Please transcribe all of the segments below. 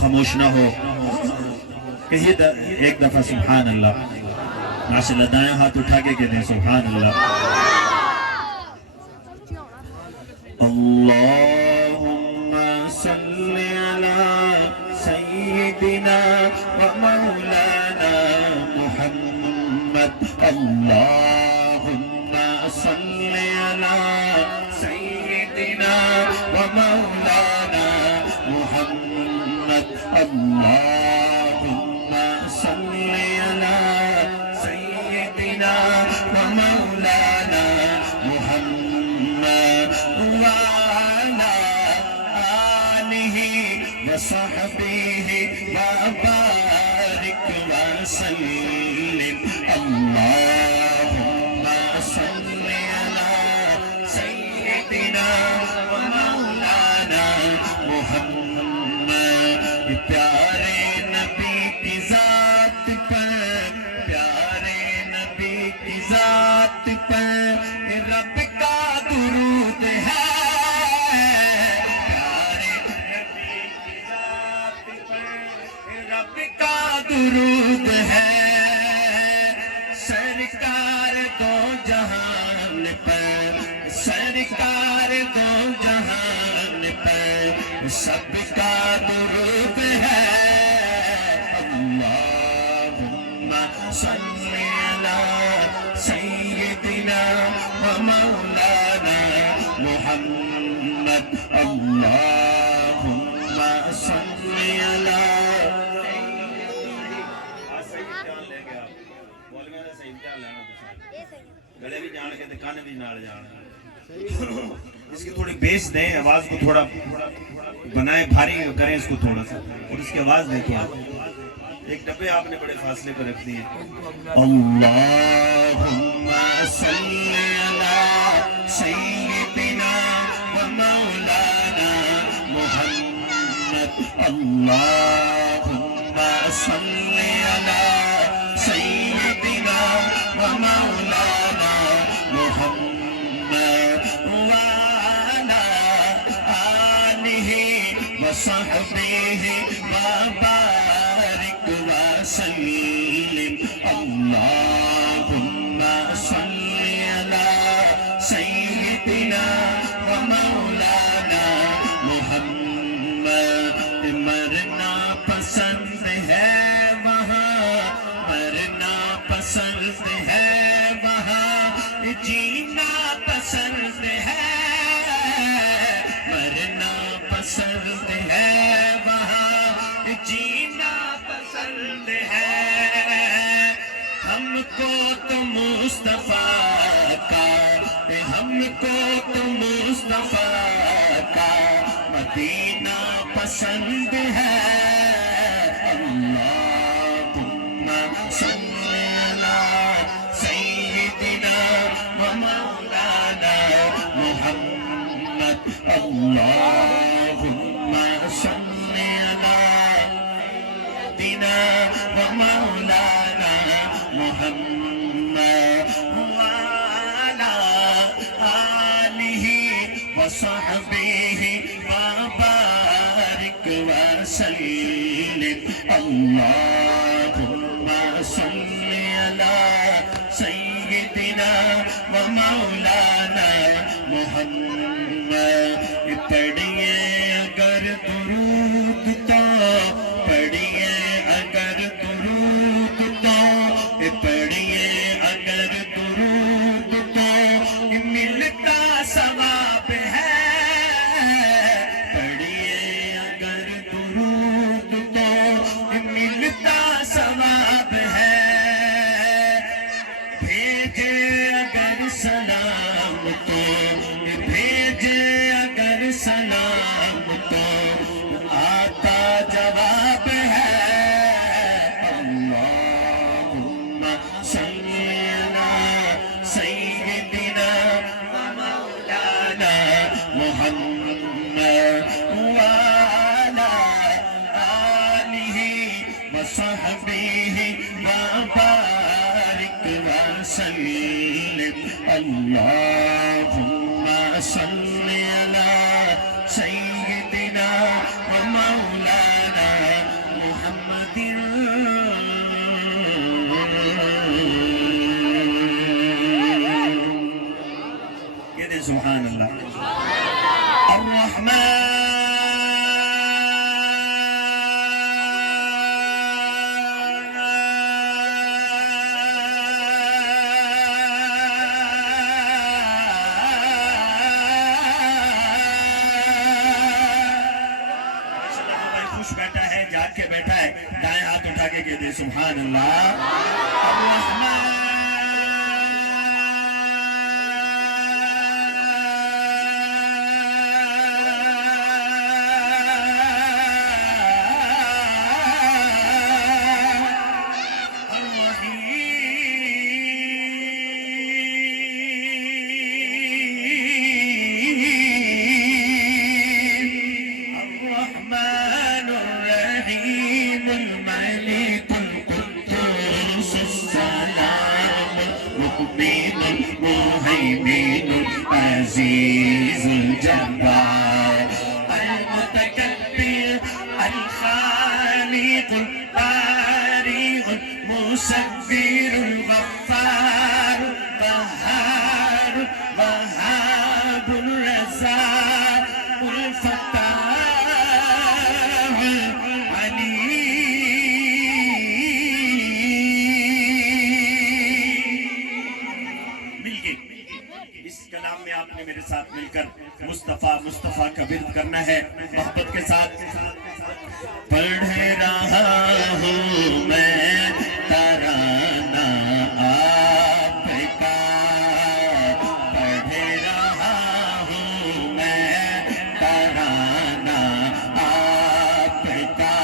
خاموش نہ ہو. کہیے ایک دفعہ سبحان اللہ. ماشاءاللہ دائیں ہاتھ اٹھا کے کہتے ہیں سبحان اللہ. اللہم صلی علی سیدنا و مولانا محمد. اللہم صلی علی سیدنا و مولانا محمد. اللہم صلی علی سیدنا و مولانا محمد وعلی آلہ وصحبہ وبارک وسلم. اللہم صلی علی سیدنا و مولانا محمد. پیارے نبی کی ذات پر, پیارے نبی کی ذات پر رب کا درود ہے. پیارے نبی کی ذات پر رب کا درود ہے. سرکار دو جہان پر, سرکار دو جہان پر سب کا درود ہے. اللہم صلی علی سیدنا و مولانا محمد. اللہم صلی علی گلے بھی جان کے دکھانے بھی نال جان. اس کی تھوڑی بیس دیں, آواز کو تھوڑا بنائیں, بھاری کریں اس کو تھوڑا سا, اور اس کی آواز دیکھیں آپ. ایک ڈبے آپ نے بڑے فاصلے پر رکھ دیے. اللہم صلی علی سیدنا و مولانا محمد. اللہم صلی علی سیدنا و مولانا محمد وعلی آلہ وصحبہ وبارک وسلم. اللہم صلی علی سیدنا و مولانا محمد. مرنا پسند ہے وہاں, مرنا پسند ہے وہاں, جینا پسند ہے. مرنا پسند ہے وہاں, جینا پسند ہے. ہم کو تو مصطفیٰ کا, ہم کو تو مصطفیٰ کا مدینہ پسند ہے. اللہم صلی علی سیدنا و مولانا محمد. اللہم صلی علی سیدنا و مولانا محمد وعلی آلہ وصحبہ وبارک وسلم. اللہم صلی علی سیدنا و مولانا محمد. پڑھیے اگر درود تو, پڑھیے اگر درود تو, پڑھیے اگر درود تو ملتا ثواب ہے. پڑھیے اگر درود تو ملتا ثواب ہے. بھیجے اگر سلام تو, بھیجے اگر سلام تو آتا جواب ہے. اللہم صلی علی سیدنا و مولانا محمد وعلی آلہ وصحبہ وبارک وسلم. اللہم صلی علی سیدنا و مولانا خوش بیٹھا ہے، جاگ کے بیٹھا ہے، دائیں ہاتھ اٹھا کے کہہ دے سبحان اللہ۔ الرحمن العزيز الجبار المتكبر الخالق البارئ المصور الغفار القهار الوهاب الرزاق الفتاح العليم۔ مل گئی اس کلام میں آپ نے میرے ساتھ مل کر مصطفیٰ مصطفیٰ کا ورد کرنا ہے محبت کے ساتھ۔ پڑھ رہا ہوں میں ترانہ آپ کا، پڑھ رہا ہوں میں ترانہ آپ کا،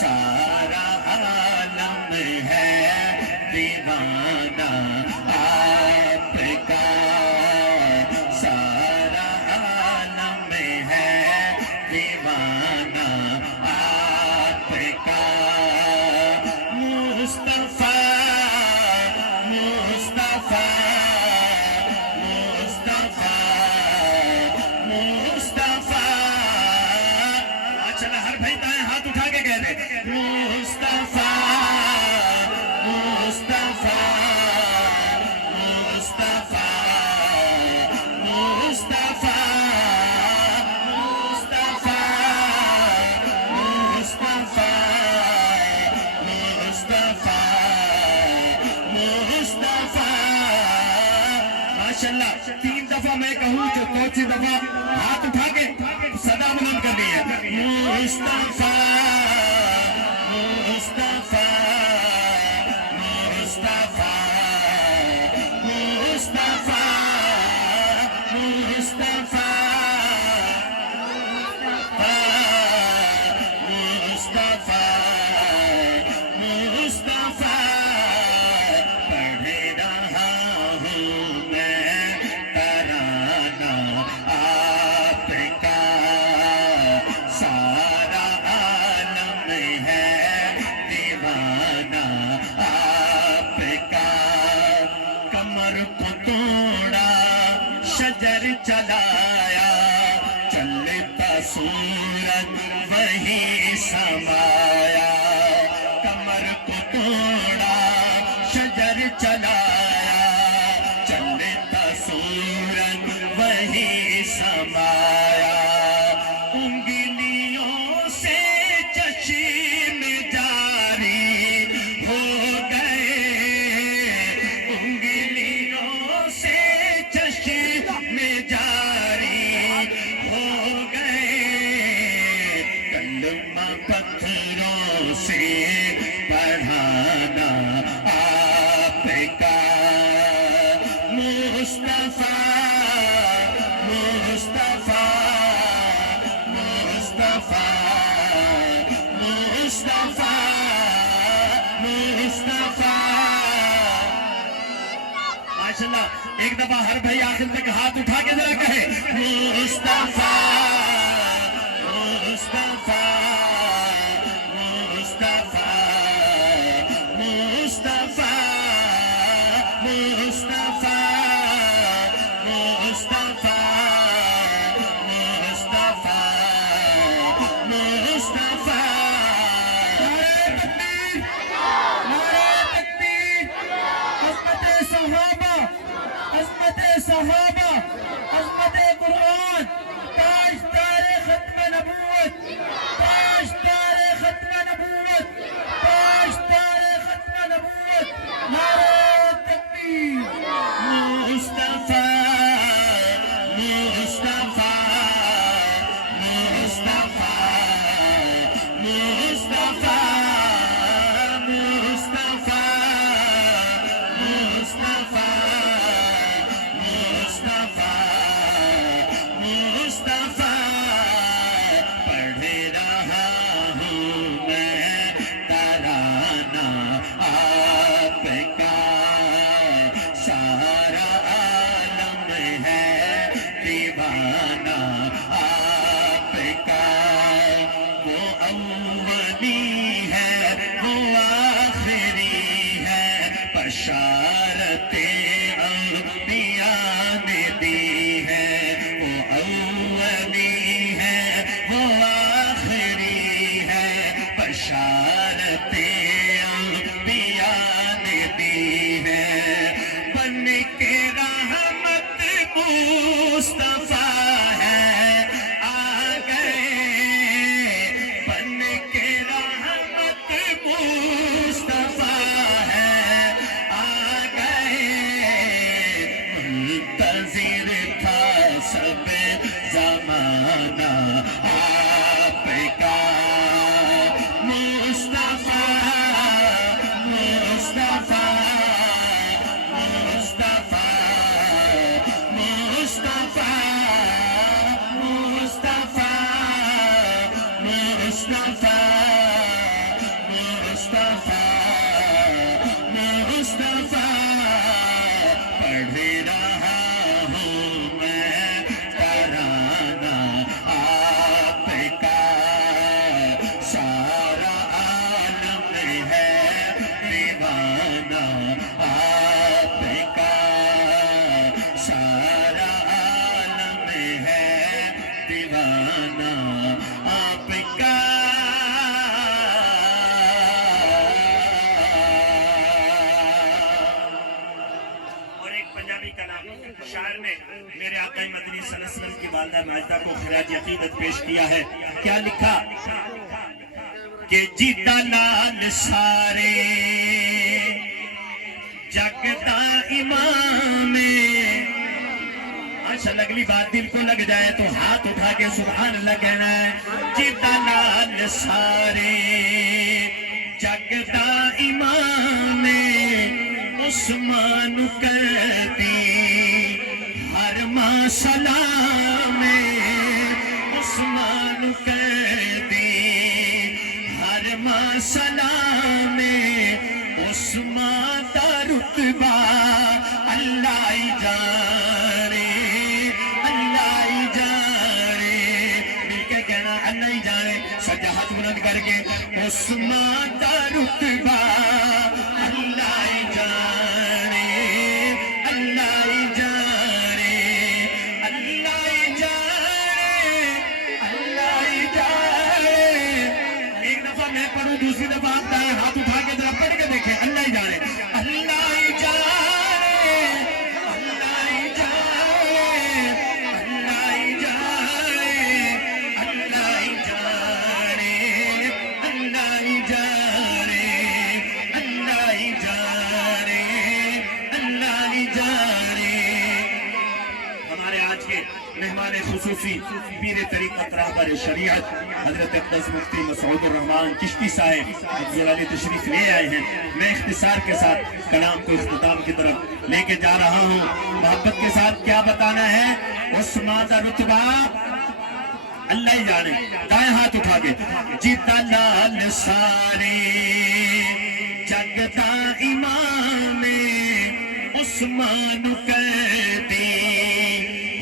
سارا عالم ہے دیوانہ آپ کا، سارا عالم ہے دیوانہ آپ کا۔ مصطفیٰ مصطفیٰ مصطفیٰ مصطفیٰ، چلا ہر بھائی دائیں ہاتھ اٹھا کے کہہ دے مصطفیٰ مصطفیٰ مصطفیٰ مصطفیٰ مصطفیٰ مصطفیٰ مصطفیٰ مصطفیٰ۔ ماشاءاللہ 3 دفعہ میں کہوں جو 4تھی دفعہ ہاتھ اٹھا کے صدا بلند کرنی ہے۔ مصطفیٰ مصطفیٰ مصطفیٰ مصطفیٰ مصطفیٰ مصطفیٰ مصطفیٰ، پڑھ رہا ہوں میں ترانہ آپ کا، سارا عالم ہے دیوانہ آپ کا۔ کمر کو توڑا شجر چلایا، چلتا سورج وہی سمایا، کمر کو توڑا شجر چلایا، چلتا سورج وہی سمایا، انگلیوں سے چشم جاری ہو گئے، انگلیوں سے چشم جاری ہو گئے، کلمہ پتھروں سے پڑھانا آپ کا۔ مصطفیٰ مصطفیٰ مصطفیٰ مصطفیٰ مصطفیٰ۔ ماشاءاللہ ایک دفعہ ہر بھائی آخر تک ہاتھ اٹھا کے ذرا کہے مصطفیٰ مصطفیٰ مصطفیٰ مصطفیٰ مصطفیٰ مصطفیٰ مصطفیٰ مصطفیٰ۔ نعرہ تکبیر نعرہ تکبیر، عظمت صحابہ عظمت صحابہ عظمت قرآن، تاج تار ختم نبوت۔ اولی ہے وہ آخری ہے بشارت انبیاء نے دی ہے وہ اولی ہے وہ آخری ہے بشارت انبیاء نے دی ہے بن کے رحمت مصطفیٰ شاعر نے میرے آقا مدنی صلی اللہ علیہ وسلم کی والدہ ماجدہ کو خراج عقیدت پیش کیا ہے کیا لکھا کہ جیتا نال سارے جگ دا امام ماشاءاللہ اگلی بات دل کو لگ جائے تو ہاتھ اٹھا کے سبحان اللہ کہنا ہے جیتا نال سارے جگ دا امام عثمان کرتی ہر ماں سلام عثمان کرتی ہر ماں سلام عثمان کا رتبہ اللہ جانے مل کے کہنا اللہ جانے سجا ہاتھ بلند کر کے عثمان کا رتبہ دوسری دفعہ آپ دائیں ہاتھ اٹھا کے ذرا پڑھ کے دیکھیں اللہ ہی جانے اللہ ہی جانے اللہ ہی جانے اللہ ہی جانے اللہ ہی جانے اللہ ہی جانے اللہ ہی جانے اللہ ہی جانے ہمارے آج کے مہمان خصوصی پیر طریقت راہبر شریعت حضرت اقدس مفتی مسعود الرحمان چشتی صاحب افضل تشریف لے آئے ہیں میں اختصار کے ساتھ کلام کو اختتام کی طرف لے کے جا رہا ہوں محبت کے ساتھ کیا بتانا ہے عثمان کا رتبہ اللہ ہی جانے دائیں ہاتھ اٹھا کے جیتا لال سارے جگ دا امام عثمان کرتی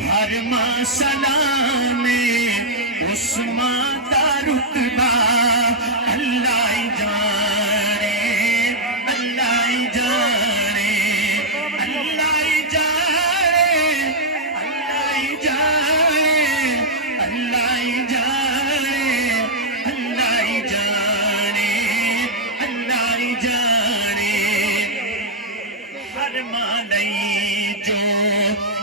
ہر ماں سلام عثمان کا رتبہ اللہ ہی جانے اللہ ہی جانے اللہ ہی جانے اللہ ہی جانے اللہ ہی جانے اللہ ہی جانے اللہ ہی جانے ہر مالی جو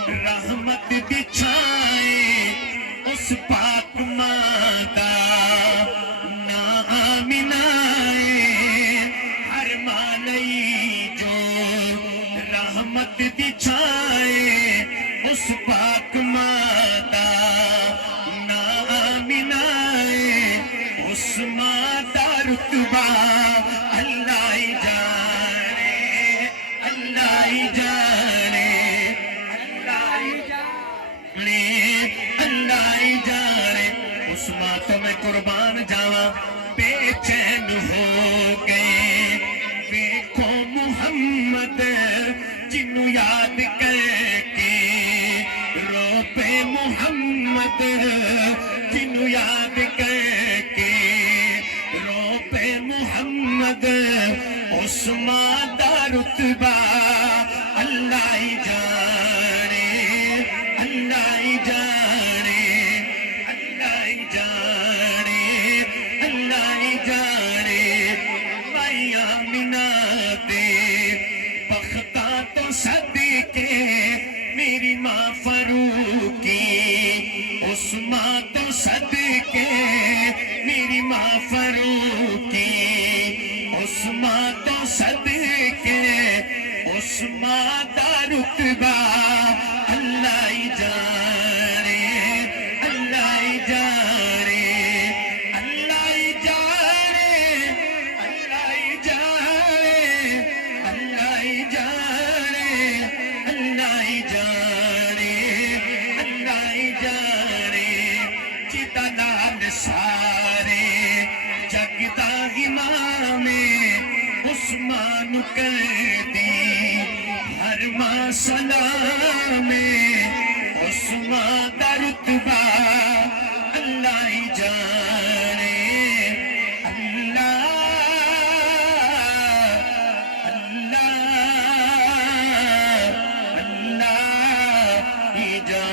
رحمت بچھائے اس پاک ماں کا نام آئے ہر مالی جو رحمت بچھائے اس پاک ماں کا نام آئے اس ماں کا رتبہ اللہ ہی جانے اللہ ہی جانے اللہ ہی جانے اس ماں تو میں قربان جاواں بے چین ہو گئے دیکھو محمد جنوں یاد کر کے رو پہ محمد جنوں یاد کر کے محمد عثمان دا رتبہ اللہ ہی جانے اللہ ہی جانے اللہ ہی جانے اللہ ہی جانے بھائی آمینہ دے بختہ تو صدقے میری ماں فاروقی عثمان تو صدقے میری ماں فاروقی عثمان تو صدقے عثمان دا رتبہ اللہ ہی جانے اللہ ہی جانے اللہ ہی جانے اللہ ہی جانے اللہ ہی جانے اللہ ہی جانے اللہ ہی جانے جیتا نام سارے جگ دا امام عثمان کر دی ہر ماں سلام عثمان دا رتبہ اللہ ہی جانے اللہ اللہ اللہ ہی جانے